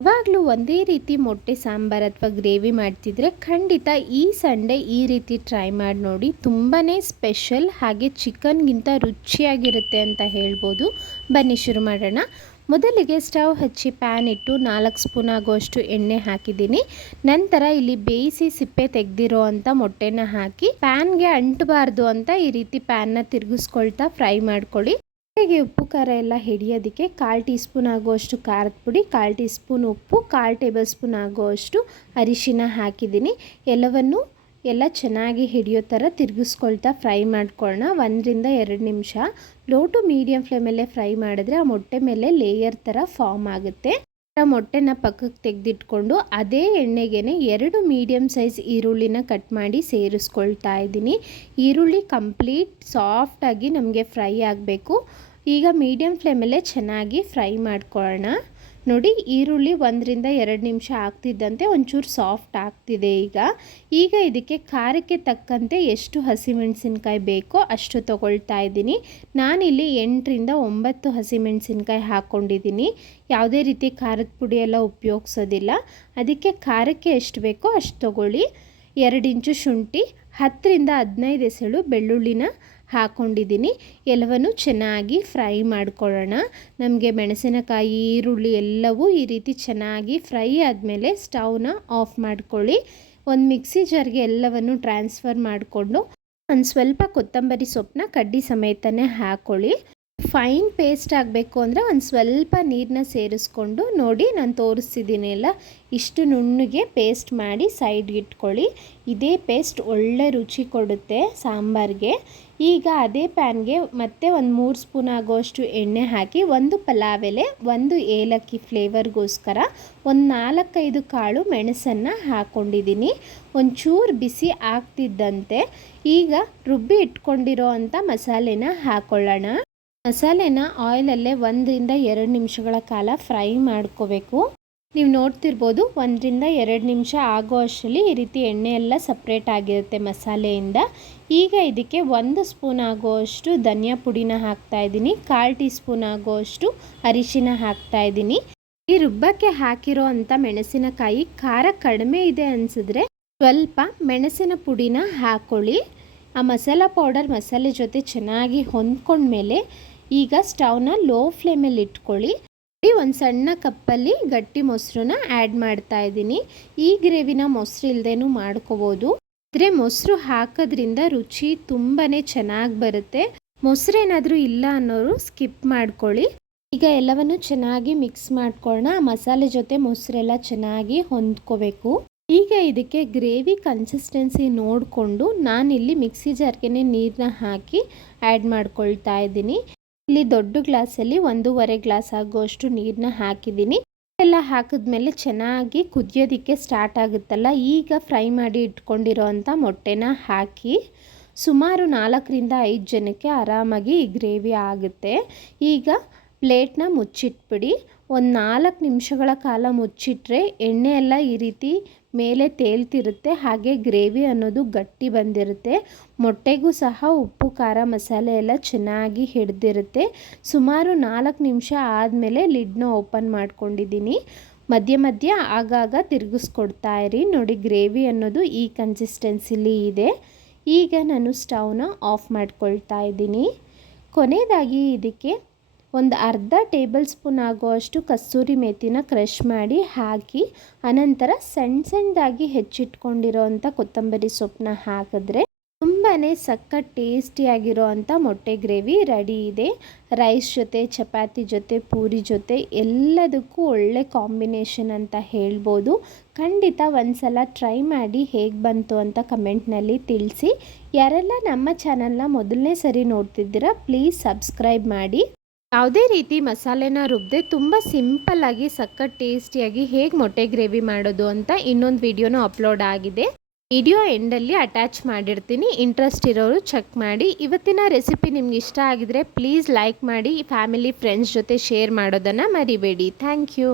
ಯಾವಾಗಲೂ ಒಂದೇ ರೀತಿ ಮೊಟ್ಟೆ ಸಾಂಬಾರು ಅಥವಾ ಗ್ರೇವಿ ಮಾಡ್ತಿದ್ರೆ ಖಂಡಿತ ಈ ಸಂಡೇ ಈ ರೀತಿ ಟ್ರೈ ಮಾಡಿ ನೋಡಿ. ತುಂಬಾ ಸ್ಪೆಷಲ್, ಹಾಗೆ ಚಿಕನ್ಗಿಂತ ರುಚಿಯಾಗಿರುತ್ತೆ ಅಂತ ಹೇಳ್ಬೋದು. ಬನ್ನಿ ಶುರು ಮಾಡೋಣ. ಮೊದಲಿಗೆ ಸ್ಟವ್ ಹಚ್ಚಿ ಪ್ಯಾನ್ ಇಟ್ಟು 4 ಸ್ಪೂನ್ ಆಗುವಷ್ಟು ಎಣ್ಣೆ ಹಾಕಿದ್ದೀನಿ. ನಂತರ ಇಲ್ಲಿ ಬೇಯಿಸಿ ಸಿಪ್ಪೆ ತೆಗೆದಿರೋ ಅಂಥ ಮೊಟ್ಟೆನ ಹಾಕಿ ಪ್ಯಾನ್ಗೆ ಅಂಟಬಾರ್ದು ಅಂತ ಈ ರೀತಿ ಪ್ಯಾನ್ನ ತಿರುಗಿಸ್ಕೊಳ್ತಾ ಫ್ರೈ ಮಾಡ್ಕೊಳ್ಳಿ. ಹೀಗೆ ಉಪ್ಪು ಖಾರ ಎಲ್ಲ ಹಿಡಿಯೋದಕ್ಕೆ 1/4 ಟೀ ಸ್ಪೂನ್ ಆಗುವಷ್ಟು ಖಾರದ ಪುಡಿ, 1/4 ಟೀ ಸ್ಪೂನ್ ಉಪ್ಪು, 1/4 ಟೇಬಲ್ ಸ್ಪೂನ್ ಆಗುವಷ್ಟು ಅರಿಶಿನ ಹಾಕಿದ್ದೀನಿ. ಎಲ್ಲ ಚೆನ್ನಾಗಿ ಹಿಡಿಯೋ ಥರ ತಿರುಗಿಸ್ಕೊಳ್ತಾ ಫ್ರೈ ಮಾಡ್ಕೊಳ್ಳೋಣ. 1 ರಿಂದ 2 ನಿಮಿಷ ಲೋ ಟು ಮೀಡಿಯಮ್ ಫ್ಲೇಮಲ್ಲೇ ಫ್ರೈ ಮಾಡಿದ್ರೆ ಆ ಮೊಟ್ಟೆ ಮೇಲೆ ಲೇಯರ್ ಥರ ಫಾರ್ಮ್ ಆಗುತ್ತೆ. ಮೊಟ್ಟೆನ ಪಕ್ಕಕ್ಕೆ ತೆಗೆದಿಟ್ಕೊಂಡು ಅದೇ ಎಣ್ಣೆಗೆ 2 ಮೀಡಿಯಮ್ ಸೈಜ್ ಈರುಳ್ಳಿನ ಕಟ್ ಮಾಡಿ ಸೇರಿಸ್ಕೊಳ್ತಾ ಇದ್ದೀನಿ. ಈರುಳ್ಳಿ ಕಂಪ್ಲೀಟ್ ಸಾಫ್ಟಾಗಿ ನಮಗೆ ಫ್ರೈ ಆಗಬೇಕು. ಈಗ ಮೀಡಿಯಮ್ ಫ್ಲೇಮಲ್ಲೇ ಚೆನ್ನಾಗಿ ಫ್ರೈ ಮಾಡ್ಕೊಳ್ಳೋಣ. ನೋಡಿ, ಈರುಳ್ಳಿ 1 ರಿಂದ 2 ನಿಮಿಷ ಆಗ್ತಿದ್ದಂತೆ ಒಂಚೂರು ಸಾಫ್ಟ್ ಆಗ್ತಿದೆ. ಈಗ ಇದಕ್ಕೆ ಖಾರಕ್ಕೆ ತಕ್ಕಂತೆ ಎಷ್ಟು ಹಸಿಮೆಣಸಿನ್ಕಾಯಿ ಬೇಕೋ ಅಷ್ಟು ತೊಗೊಳ್ತಾ ಇದ್ದೀನಿ. ನಾನಿಲ್ಲಿ 8 ರಿಂದ 9 ಹಸಿಮೆಣಸಿನ್ಕಾಯಿ ಹಾಕ್ಕೊಂಡಿದ್ದೀನಿ. ಯಾವುದೇ ರೀತಿ ಖಾರದ ಪುಡಿ ಎಲ್ಲ ಉಪಯೋಗಿಸೋದಿಲ್ಲ. ಅದಕ್ಕೆ ಖಾರಕ್ಕೆ ಎಷ್ಟು ಬೇಕೋ ಅಷ್ಟು ತೊಗೊಳ್ಳಿ. 2 ಇಂಚು ಶುಂಠಿ, 10 ರಿಂದ 15 ಎಸಳು ಬೆಳ್ಳುಳ್ಳಿನ ಹಾಕ್ಕೊಂಡಿದ್ದೀನಿ. ಎಲ್ಲವನ್ನು ಚೆನ್ನಾಗಿ ಫ್ರೈ ಮಾಡ್ಕೊಳ್ಳೋಣ. ನಮಗೆ ಮೆಣಸಿನಕಾಯಿ, ಈರುಳ್ಳಿ ಎಲ್ಲವೂ ಈ ರೀತಿ ಚೆನ್ನಾಗಿ ಫ್ರೈ ಆದಮೇಲೆ ಸ್ಟವ್ನ ಆಫ್ ಮಾಡ್ಕೊಳ್ಳಿ. ಒಂದು ಮಿಕ್ಸಿ ಜಾರ್ಗೆ ಎಲ್ಲವನ್ನು ಟ್ರಾನ್ಸ್ಫರ್ ಮಾಡಿಕೊಂಡು ಒಂದು ಸ್ವಲ್ಪ ಕೊತ್ತಂಬರಿ ಸೊಪ್ಪನ್ನ ಕಡ್ಡಿ ಸಮೇತನೇ ಹಾಕ್ಕೊಳ್ಳಿ. ಫೈನ್ ಪೇಸ್ಟ್ ಆಗಬೇಕು ಅಂದರೆ ಒಂದು ಸ್ವಲ್ಪ ನೀರನ್ನ ಸೇರಿಸ್ಕೊಂಡು, ನೋಡಿ ನಾನು ತೋರಿಸ್ತಿದ್ದೀನಿ ಅಲ್ಲ, ಇಷ್ಟು ನುಣ್ಣಗೆ ಪೇಸ್ಟ್ ಮಾಡಿ ಸೈಡ್ಗೆ ಇಟ್ಕೊಳ್ಳಿ. ಇದೇ ಪೇಸ್ಟ್ ಒಳ್ಳೆ ರುಚಿ ಕೊಡುತ್ತೆ ಸಾಂಬಾರಿಗೆ. ಈಗ ಅದೇ ಪ್ಯಾನ್ಗೆ ಮತ್ತೆ ಒಂದು 3 ಸ್ಪೂನ್ ಆಗೋಷ್ಟು ಎಣ್ಣೆ ಹಾಕಿ, 1 ಪಲಾವ್ ಎಲೆ, 1 ಏಲಕ್ಕಿ ಫ್ಲೇವರ್ಗೋಸ್ಕರ, ಒಂದು 4-5 ಕಾಳು ಮೆಣಸನ್ನು ಹಾಕ್ಕೊಂಡಿದ್ದೀನಿ. ಒಂಚೂರು ಬಿಸಿ ಆಗ್ತಿದ್ದಂತೆ ಈಗ ರುಬ್ಬಿ ಇಟ್ಕೊಂಡಿರೋ ಅಂಥ ಮಸಾಲೆನ ಹಾಕ್ಕೊಳ್ಳೋಣ. ಮಸಾಲೆನ ಆಯಿಲಲ್ಲೇ 1 ರಿಂದ 2 ನಿಮಿಷಗಳ ಕಾಲ ಫ್ರೈ ಮಾಡ್ಕೋಬೇಕು. ನೀವು ನೋಡ್ತಿರ್ಬೋದು, 1 ರಿಂದ 2 ನಿಮಿಷ ಆಗೋ ಅಷ್ಟರಲ್ಲಿ ಈ ರೀತಿ ಎಣ್ಣೆ ಎಲ್ಲ ಸಪ್ರೇಟ್ ಆಗಿರುತ್ತೆ ಮಸಾಲೆಯಿಂದ. ಈಗ ಇದಕ್ಕೆ 1 ಸ್ಪೂನ್ ಆಗೋಷ್ಟು ಧನಿಯಾ ಪುಡಿನ ಹಾಕ್ತಾಯಿದ್ದೀನಿ, 1/4 ಟೀ ಸ್ಪೂನ್ ಆಗೋಷ್ಟು ಅರಿಶಿನ ಹಾಕ್ತಾಯಿದ್ದೀನಿ. ಈ ರುಬ್ಬಕ್ಕೆ ಹಾಕಿರೋ ಅಂಥ ಮೆಣಸಿನಕಾಯಿ ಖಾರ ಕಡಿಮೆ ಇದೆ ಅನಿಸಿದ್ರೆ ಸ್ವಲ್ಪ ಮೆಣಸಿನ ಪುಡಿನ ಹಾಕ್ಕೊಳ್ಳಿ. ಆ ಮಸಾಲ ಪೌಡರ್ ಮಸಾಲೆ ಜೊತೆ ಚೆನ್ನಾಗಿ ಹೊಂದ್ಕೊಂಡ್ಮೇಲೆ ಈಗ ಸ್ಟವ್ನ ಲೋ ಫ್ಲೇಮಲ್ಲಿ ಇಟ್ಕೊಳ್ಳಿ. ಒಂದು ಸಣ್ಣ ಕಪ್ಪಲ್ಲಿ ಗಟ್ಟಿ ಮೊಸರನ್ನ ಆ್ಯಡ್ ಮಾಡ್ತಾ ಇದ್ದೀನಿ. ಈ ಗ್ರೇವಿನ ಮೊಸರು ಇಲ್ಲದೇನೂ ಮಾಡ್ಕೋಬೋದು. ಆದರೆ ಮೊಸರು ಹಾಕೋದ್ರಿಂದ ರುಚಿ ತುಂಬಾ ಚೆನ್ನಾಗಿ ಬರುತ್ತೆ. ಮೊಸರೇನಾದರೂ ಇಲ್ಲ ಅನ್ನೋರು ಸ್ಕಿಪ್ ಮಾಡ್ಕೊಳ್ಳಿ. ಈಗ ಎಲ್ಲವನ್ನು ಚೆನ್ನಾಗಿ ಮಿಕ್ಸ್ ಮಾಡ್ಕೊಳ್ಳೋಣ. ಮಸಾಲೆ ಜೊತೆ ಮೊಸರೆಲ್ಲ ಚೆನ್ನಾಗಿ ಹೊಂದ್ಕೋಬೇಕು. ಈಗ ಇದಕ್ಕೆ ಗ್ರೇವಿ ಕನ್ಸಿಸ್ಟೆನ್ಸಿ ನೋಡಿಕೊಂಡು ನಾನಿಲ್ಲಿ ಮಿಕ್ಸಿ ಜಾರ್ಗೆ ನೀರನ್ನ ಹಾಕಿ ಆ್ಯಡ್ ಮಾಡ್ಕೊಳ್ತಾ ಇದ್ದೀನಿ. ಇಲ್ಲಿ ದೊಡ್ಡ ಗ್ಲಾಸಲ್ಲಿ 1.5 ಗ್ಲಾಸ್ ಆಗುವಷ್ಟು ನೀರನ್ನ ಹಾಕಿದ್ದೀನಿ. ಎಲ್ಲ ಹಾಕಿದ್ಮೇಲೆ ಚೆನ್ನಾಗಿ ಕುದಿಯೋದಕ್ಕೆ ಸ್ಟಾರ್ಟ್ ಆಗುತ್ತಲ್ಲ, ಈಗ ಫ್ರೈ ಮಾಡಿ ಇಟ್ಕೊಂಡಿರೋ ಅಂಥ ಮೊಟ್ಟೆನ ಹಾಕಿ ಸುಮಾರು 4 ರಿಂದ 5 ಜನಕ್ಕೆ ಆರಾಮಾಗಿ ಈ ಗ್ರೇವಿ ಆಗುತ್ತೆ. ಈಗ ಪ್ಲೇಟ್ನ ಮುಚ್ಚಿಟ್ಬಿಡಿ. ಒಂದು 4 ನಿಮಿಷಗಳ ಕಾಲ ಮುಚ್ಚಿಟ್ರೆ ಎಣ್ಣೆ ಎಲ್ಲ ಈ ರೀತಿ ಮೇಲೆ ತೇಲ್ತಿರುತ್ತೆ, ಹಾಗೆ ಗ್ರೇವಿ ಅನ್ನೋದು ಗಟ್ಟಿ ಬಂದಿರುತ್ತೆ. ಮೊಟ್ಟೆಗೂ ಸಹ ಉಪ್ಪು ಖಾರ ಮಸಾಲೆ ಎಲ್ಲ ಚೆನ್ನಾಗಿ ಹಿಡಿದಿರುತ್ತೆ. ಸುಮಾರು 4 ನಿಮಿಷ ಆದಮೇಲೆ ಲಿಡ್ನ ಓಪನ್ ಮಾಡ್ಕೊಂಡಿದ್ದೀನಿ. ಮಧ್ಯ ಆಗಾಗ ತಿರುಗಿಸ್ಕೊಡ್ತಾ ಇರಿ. ನೋಡಿ, ಗ್ರೇವಿ ಅನ್ನೋದು ಈ ಕನ್ಸಿಸ್ಟೆನ್ಸಿಲಿ ಇದೆ. ಈಗ ನಾನು ಸ್ಟವ್ನ ಆಫ್ ಮಾಡ್ಕೊಳ್ತಾ ಇದ್ದೀನಿ. ಕೊನೆಯದಾಗಿ ಇದಕ್ಕೆ ಒಂದು ಅರ್ಧ ಟೇಬಲ್ ಸ್ಪೂನ್ ಆಗುವಷ್ಟು ಕಸ್ತೂರಿ ಮೇಥಿನ ಕ್ರಷ್ ಮಾಡಿ ಹಾಕಿ, ಅನಂತರ ಸಣ್ಣದಾಗಿ ಹೆಚ್ಚಿಟ್ಕೊಂಡಿರೋ ಅಂಥ ಕೊತ್ತಂಬರಿ ಸೊಪ್ಪನ್ನ ಹಾಕಿದ್ರೆ ತುಂಬಾ ಸಖತ್ ಟೇಸ್ಟಿಯಾಗಿರೋ ಅಂಥ ಮೊಟ್ಟೆ ಗ್ರೇವಿ ರೆಡಿ ಇದೆ. ರೈಸ್ ಜೊತೆ, ಚಪಾತಿ ಜೊತೆ, ಪೂರಿ ಜೊತೆ ಎಲ್ಲದಕ್ಕೂ ಒಳ್ಳೆ ಕಾಂಬಿನೇಷನ್ ಅಂತ ಹೇಳ್ಬೋದು. ಖಂಡಿತ ಒಂದ್ಸಲ ಟ್ರೈ ಮಾಡಿ ಹೇಗೆ ಬಂತು ಅಂತ ಕಮೆಂಟ್ನಲ್ಲಿ ತಿಳಿಸಿ. ಯಾರೆಲ್ಲ ನಮ್ಮ ಚಾನಲ್ನ ಮೊದಲನೇ ಸರಿ ನೋಡ್ತಿದ್ದೀರಾ ಪ್ಲೀಸ್ ಸಬ್ಸ್ಕ್ರೈಬ್ ಮಾಡಿ. ಯಾವುದೇ ರೀತಿ ಮಸಾಲೆನ ರುಬ್ಬದೆ ತುಂಬ ಸಿಂಪಲ್ಲಾಗಿ ಸಖತ್ ಟೇಸ್ಟಿಯಾಗಿ ಹೇಗೆ ಮೊಟ್ಟೆ ಗ್ರೇವಿ ಮಾಡೋದು ಅಂತ ಇನ್ನೊಂದು ವಿಡಿಯೋನೂ ಅಪ್ಲೋಡ್ ಆಗಿದೆ. ವಿಡಿಯೋ ಎಂಡಲ್ಲಿ ಅಟ್ಯಾಚ್ ಮಾಡಿರ್ತೀನಿ, ಇಂಟ್ರೆಸ್ಟ್ ಇರೋರು ಚೆಕ್ ಮಾಡಿ. ಇವತ್ತಿನ ರೆಸಿಪಿ ನಿಮ್ಗೆ ಇಷ್ಟ ಆಗಿದ್ರೆ ಪ್ಲೀಸ್ ಲೈಕ್ ಮಾಡಿ, ಫ್ಯಾಮಿಲಿ ಫ್ರೆಂಡ್ಸ್ ಜೊತೆ ಶೇರ್ ಮಾಡೋದನ್ನು ಮರಿಬೇಡಿ. Thank you.